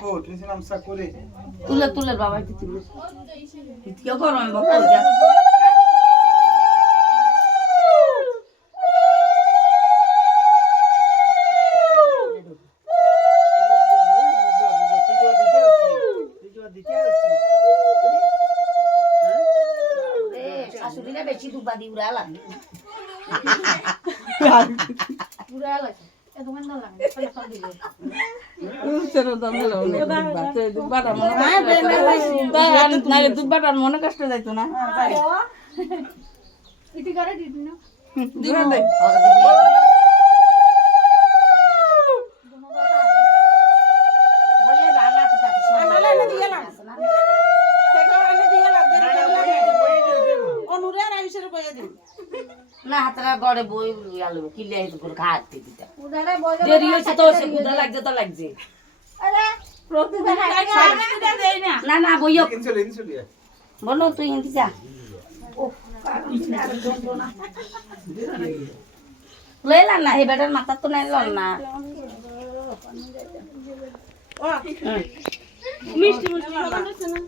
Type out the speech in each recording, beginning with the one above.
রাখো টেনশন আমসা করে তুলে তুলে বাবা কি তুলে কি করো আমি বকতে যা শাশুড়িরা বেশি দুবা দি উড়ালা উড়ালা এতক্ষণ না লাগে ফল দিল চলো দমলো দুবাতে দুবাটা মনে দুবাটা মনে কষ্ট যাইতো না ইতি করে দিন না দিন দে বলে রানা পিতা আমালে না দিয়ালা থেকে এনে দিয়ালা অনুরে রাইসের বইয়া দিন না হাতরা গড়ে বই আলো কিলে আইতো করে খাতে দিতা উদারে বই দেরি হইছে তো সে উদা লাগছে তো লাগছে আরে প্রতিদিন খাইতে দেই না না না বইও ইনসুলিন বলো তুই হিন্দি যা ও লেলা না হে বেটার মাথা তো নাই লন না ও মিষ্টি মিষ্টি বানাইছ না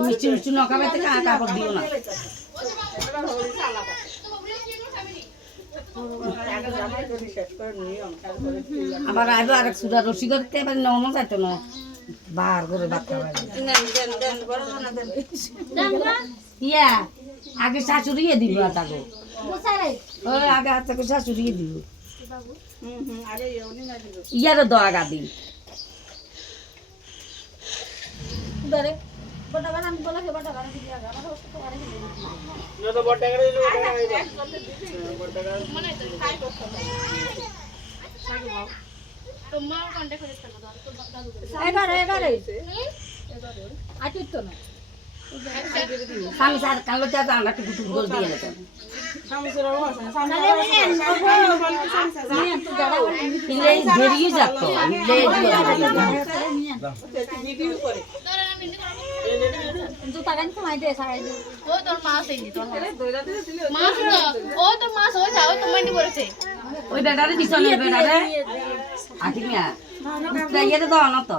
মিষ্টি মিষ্টি না খাইতে কাপড় দিও না আবার আরো আরেক সুদা রসি করতে পারি না মনে যাইতো না বার করে বাচ্চা ইয়া আগে শাশুড়িয়ে দিব তাকে আগে হাত থেকে শাশুড়িয়ে দিব ইয়ারও দোয়া গাদি স্বামী স্যার কালো চা আমরা টুকু টুকু করে দিয়ে গেছেন বেরিয়ে যাত ওই বেটারে দিছ না বেটারে আঠিমিয়া ইয়েতে দাও না তো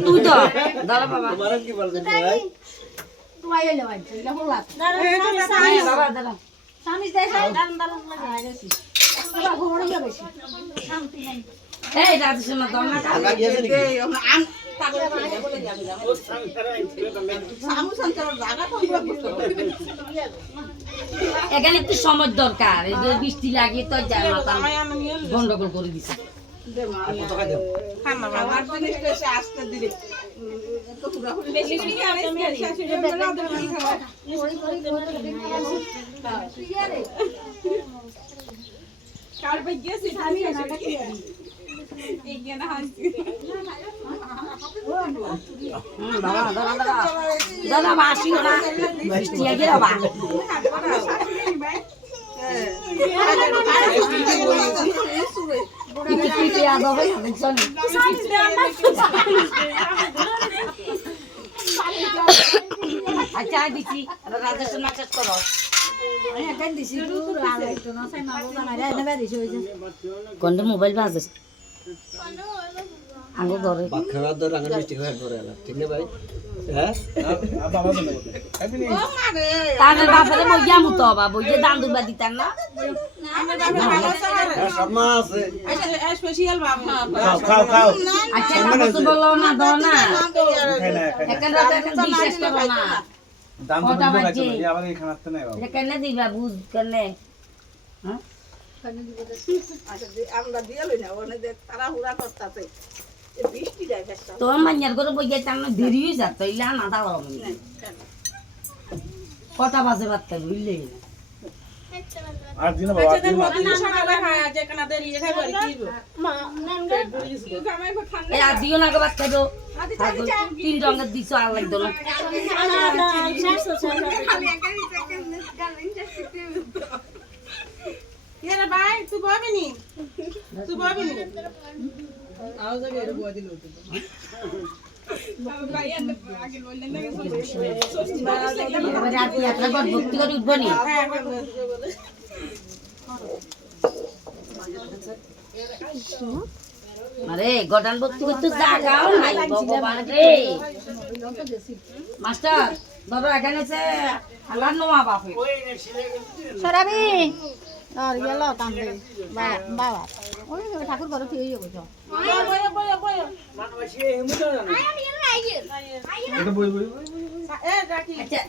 তুই তো দাঁড়া বাবা বাবা দাঁড়া এই রাজেশ মা দাও না এখানে একটু সময় দরকার এই যে বৃষ্টি লাগিয়ে তো যায় মাথা গন্ডগোল করে দিছে দাদা বাসিও না বৃষ্টি আগে বাবা আচ্ছা দিছি রাজেশ নাচ করো কোনটা মোবাইল বাজে আঙ্গো ধরে বাখরা ধরে আঙ্গো মিষ্টি খাওয়ার ধরে আলা ঠিক না ভাই হ্যাঁ বাবা বলে ও মারে তাদের বাপরে বইয়া মুতো বাবা বইয়ে দান দুবা দিতাম না আমার বাবা ভালো আছে সব মা আছে স্পেশাল বাবা খাও খাও আচ্ছা তো বলো না দাও না এখানে রাতে বিশেষ করো না দান দুবা খাইতে আবার এখানে আসতে নাই বাবা এখানে দিবা বুঝ কেনে হ্যাঁ কেনে দিব আচ্ছা আমরা দিয়ে লই না ওনে দেখ তারা হুড়া করতাছে বৃষ্টি যায় ফেসটা তোর মাইয়ার করে বইয়া টানো দেরি হই যাত ইলা না দাও না কটা বাজে বাচ্চা বুঝলে আর দিন বাবা দিন সকালে খায় যে কানা দেরি খাই বলি কি মা নান গা কামাই খান এ আর দিও না গো বাচ্চা দো তিন রঙের দিছো আর লাগতো না খালি একাই গালিন যাচ্ছে এরে ভাই তুই ববিনি আও যাবে এর বয় দিল তো ভাই এন্ড আগে বললেন না এবারে আপনি আপনার ঘর ভর্তি করে উঠবো নি আরে গডান ভর্তি করতে জায়গাও নাই ভগবান রে মাস্টার ধরো এখানে সে আল্লাহ নোয়া বাপে সরাবি আর গেল কান্দে বাবা ওই ঠাকুর ঘরে তুই ইয়ে করছ আচ্ছা